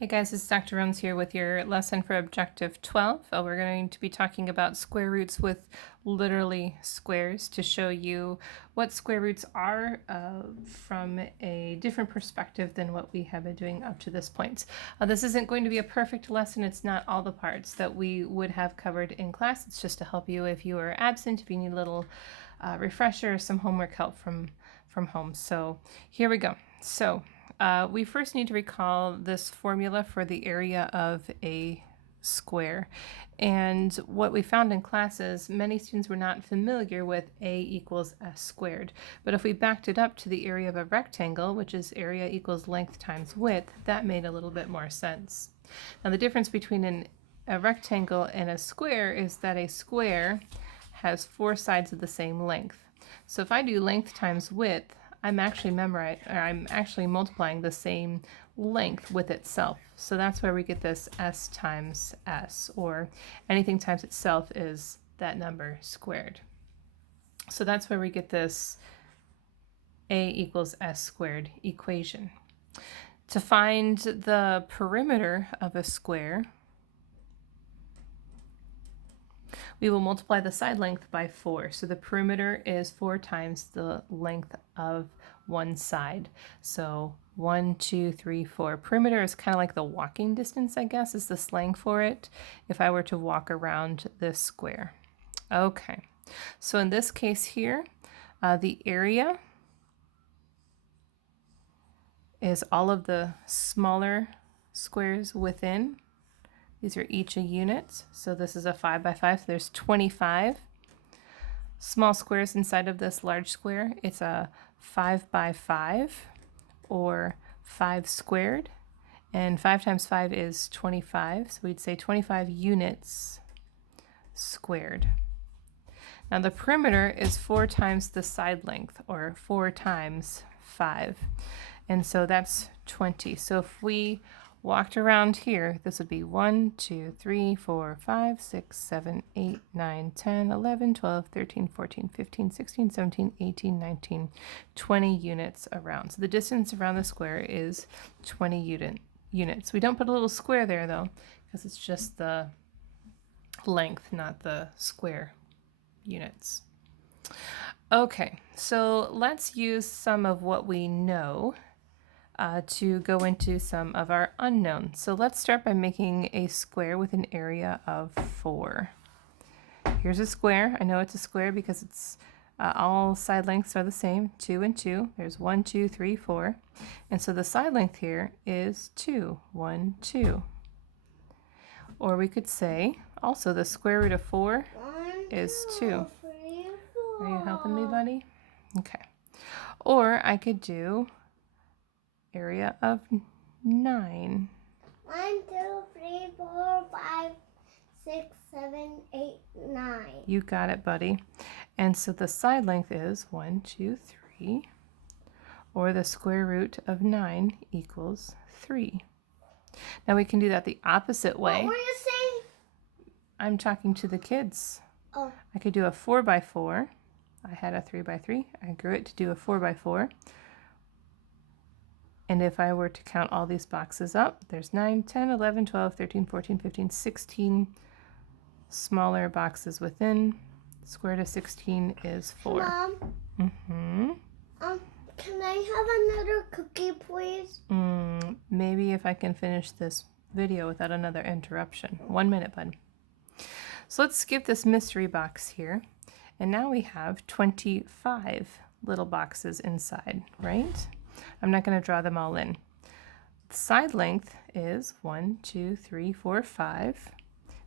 Hey guys, it's Dr. Runs here with your lesson for Objective 12. We're going to be talking about square roots with literally squares to show you what square roots are from a different perspective than what we have been doing up to this point. This isn't going to be a perfect lesson. It's not all the parts that we would have covered in class. It's just to help you if you are absent, if you need a little refresher, some homework help from home. So here we go. So we first need to recall this formula for the area of a square. And what we found in class is many students were not familiar with A equals S squared. But if we backed it up to the area of a rectangle, which is area equals length times width, that made a little bit more sense. Now the difference between a rectangle and a square is that a square has four sides of the same length. So if I do length times width, I'm actually multiplying the same length with itself. So that's where we get this S times S, or anything times itself is that number squared. So that's where we get this A equals S squared equation. To find the perimeter of a square, we will multiply the side length by 4. So the perimeter is 4 times the length of one side. So 1, 2, 3, 4. Perimeter is kind of like the walking distance, I guess, is the slang for it, if I were to walk around this square. Okay, so in this case here, the area is all of the smaller squares within. These are each a unit, so this is a 5 by 5, so there's 25 small squares inside of this large square. It's a 5 by 5, or 5 squared, and 5 times 5 is 25, so we'd say 25 units squared. Now the perimeter is 4 times the side length, or 4 times 5, and so that's 20. So if we walked around here, this would be 1, 2, 3, 4, 5, 6, 7, 8, 9, 10, 11, 12, 13, 14, 15, 16, 17, 18, 19, 20 units around. So the distance around the square is 20 units. We don't put a little square there though, because it's just the length, not the square units. Okay, so let's use some of what we know to go into some of our unknowns. So let's start by making a square with an area of 4. Here's a square. I know it's a square because it's all side lengths are the same, 2 and 2. There's 1, 2, 3, 4. And so the side length here is 2, 1, 2. Or we could say also the square root of 4 is 2. Are you helping me, buddy? Okay. Or I could do area of 9. 1, 2, 3, 4, 5, 6, 7, 8, 9. You got it, buddy. And so the side length is 1, 2, 3, or the square root of 9 equals 3. Now we can do that the opposite way. What were you saying? I'm talking to the kids. Oh. I could do a 4 by 4. I had a 3 by 3. I grew it to do a 4 by 4. And if I were to count all these boxes up, there's 9, 10, 11, 12, 13, 14, 15, 16 smaller boxes within. Square root of 16 is 4. Mom? Mm-hmm. Can I have another cookie, please? Maybe if I can finish this video without another interruption. 1 minute, bud. So let's skip this mystery box here. And now we have 25 little boxes inside, right? I'm not going to draw them all in. The side length is 1, 2, 3, 4, 5,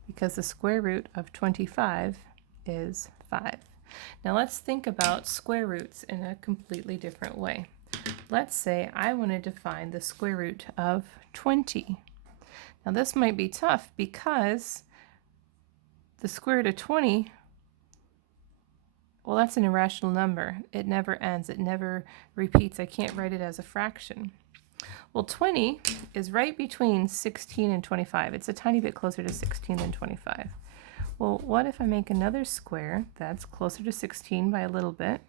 because the square root of 25 is 5. Now let's think about square roots in a completely different way. Let's say I wanted to find the square root of 20. Now this might be tough because the square root of 20, well, that's an irrational number. It never ends. It never repeats. I can't write it as a fraction. Well, 20 is right between 16 and 25. It's a tiny bit closer to 16 than 25. Well, what if I make another square that's closer to 16 by a little bit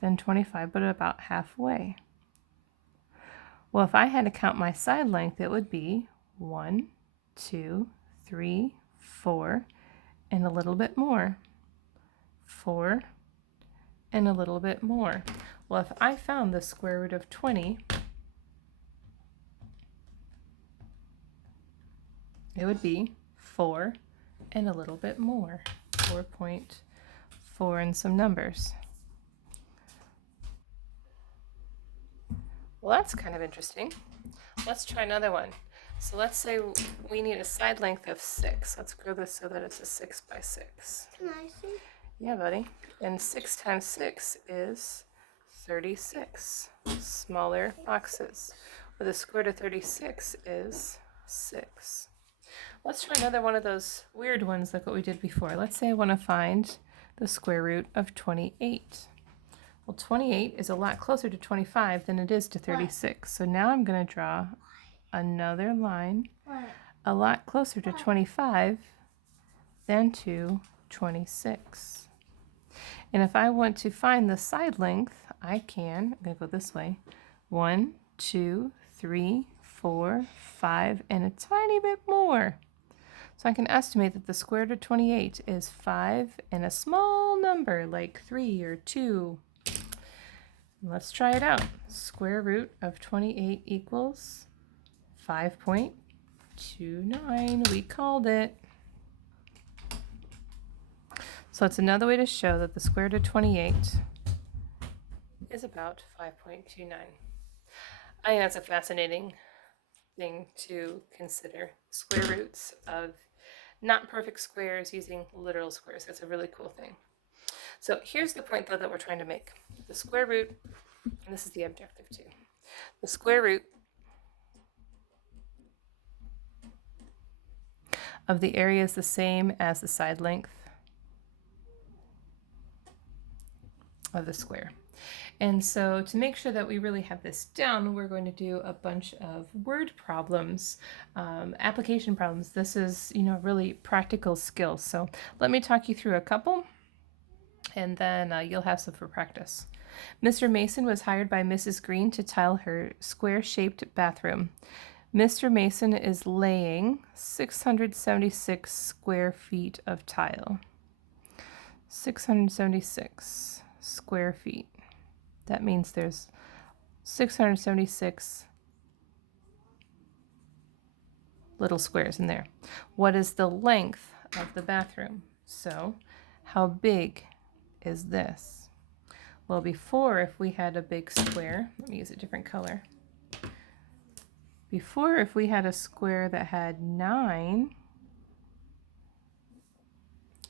than 25, but about halfway? Well, if I had to count my side length, it would be 1, 2, 3, 4, and a little bit more. 4, and a little bit more. Well, if I found the square root of 20, it would be 4 and a little bit more. 4.4 and some numbers. Well, that's kind of interesting. Let's try another one. So let's say we need a side length of 6. Let's grow this so that it's a 6 by 6. Can I see? Yeah, buddy. And 6 times 6 is 36. Smaller boxes. Well, the square root of 36 is 6. Let's try another one of those weird ones like what we did before. Let's say I want to find the square root of 28. Well, 28 is a lot closer to 25 than it is to 36. So now I'm going to draw another line a lot closer to 25 than to 26. And if I want to find the side length, I'm going to go this way. 1, 2, 3, 4, 5, and a tiny bit more. So I can estimate that the square root of 28 is 5 and a small number like 3 or 2. Let's try it out. Square root of 28 equals 5.29. We called it. So it's another way to show that the square root of 28 is about 5.29. I think that's a fascinating thing to consider. Square roots of not perfect squares using literal squares. That's a really cool thing. So here's the point, though, that we're trying to make. The square root, and this is the objective too, the square root of the area is the same as the side length of the square. And so to make sure that we really have this down, we're going to do a bunch of word problems, application problems. This is, really practical skills. So let me talk you through a couple, and then you'll have some for practice. Mr. Mason was hired by Mrs. Green to tile her square-shaped bathroom. Mr. Mason is laying 676 square feet of tile. 676 square feet. That means there's 676 little squares in there. What is the length of the bathroom? So, how big is this? Well, before, if we had a big square, let me use a different color. Before, if we had a square that had 9,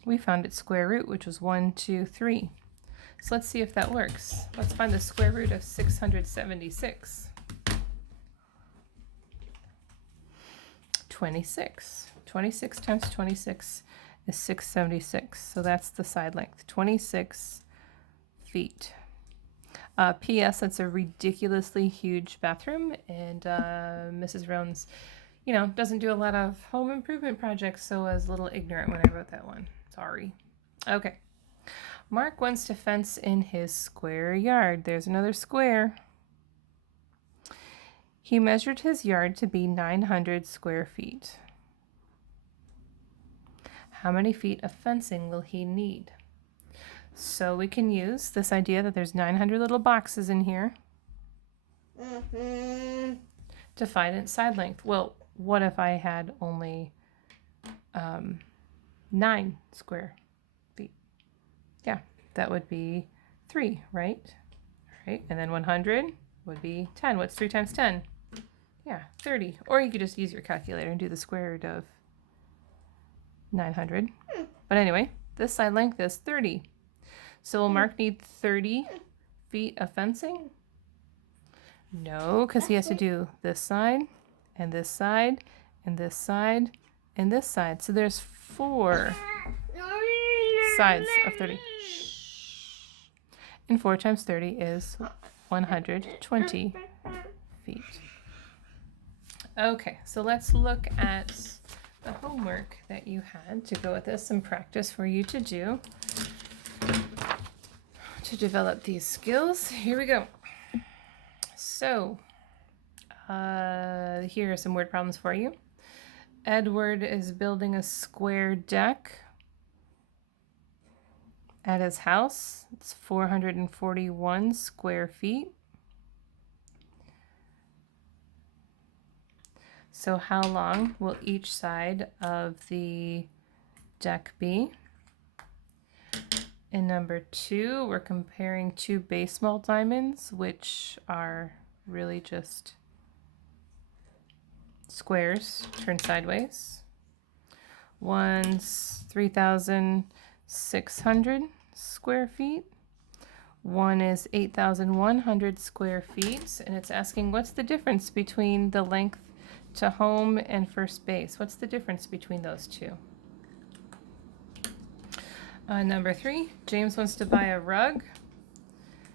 we found its square root, which was 1, 2, 3. So let's see if that works. Let's find the square root of 676. 26. 26 times 26 is 676. So that's the side length, 26 feet. P.S. That's a ridiculously huge bathroom, and Mrs. Roans, doesn't do a lot of home improvement projects, so I was a little ignorant when I wrote that one. Sorry. Okay. Mark wants to fence in his square yard. There's another square. He measured his yard to be 900 square feet. How many feet of fencing will he need? So we can use this idea that there's 900 little boxes in here to find its side length. Well, what if I had only 9 square feet? Yeah, that would be 3, right? Right, and then 100 would be 10. What's 3 times 10? Yeah, 30. Or you could just use your calculator and do the square root of 900. But anyway, this side length is 30. So will Mark need 30 feet of fencing? No, because he has to do this side, and this side, and this side, and this side. So there's 4 sides of 30. And 4 times 30 is 120 feet. Okay, so let's look at the homework that you had to go with this, some practice for you to do to develop these skills. Here we go. So Here are some word problems for you. Edward is building a square deck at his house. It's 441 square feet. So how long will each side of the deck be? In number 2, we're comparing 2 baseball diamonds, which are really just squares turned sideways. One's 3,600 square feet. One is 8,100 square feet, and it's asking what's the difference between the length to home and first base. What's the difference between those two? Number 3, James wants to buy a rug.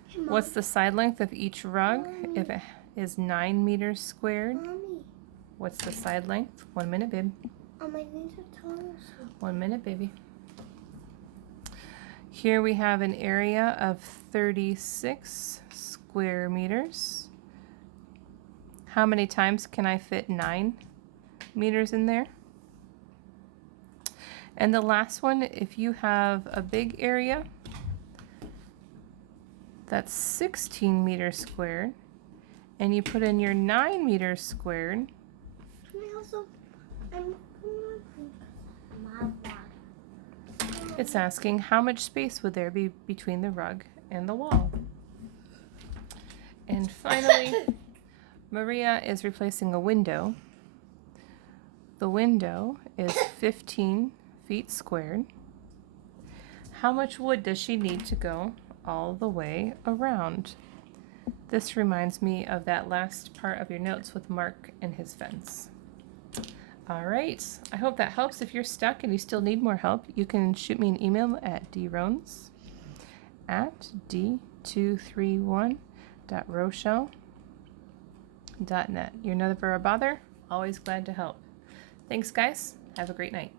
Hey, Mom. What's the side length of each rug if it is 9 meters squared? Mommy, What's the side length? 1 minute, babe. I need to tell you something. 1 minute, baby. Here we have an area of 36 square meters. How many times can I fit 9 meters in there? And the last one, if you have a big area that's 16 meters squared, and you put in your 9 meters squared, Can I also? My bag. it's asking how much space would there be between the rug and the wall. And finally, Maria is replacing a window. The window is 15 feet squared. How much wood does she need to go all the way around? This reminds me of that last part of your notes with Mark and his fence. All right, I hope that helps. If you're stuck and you still need more help, you can shoot me an email at drones@d231.rochelle.net. You're never a bother, always glad to help. Thanks, guys. Have a great night.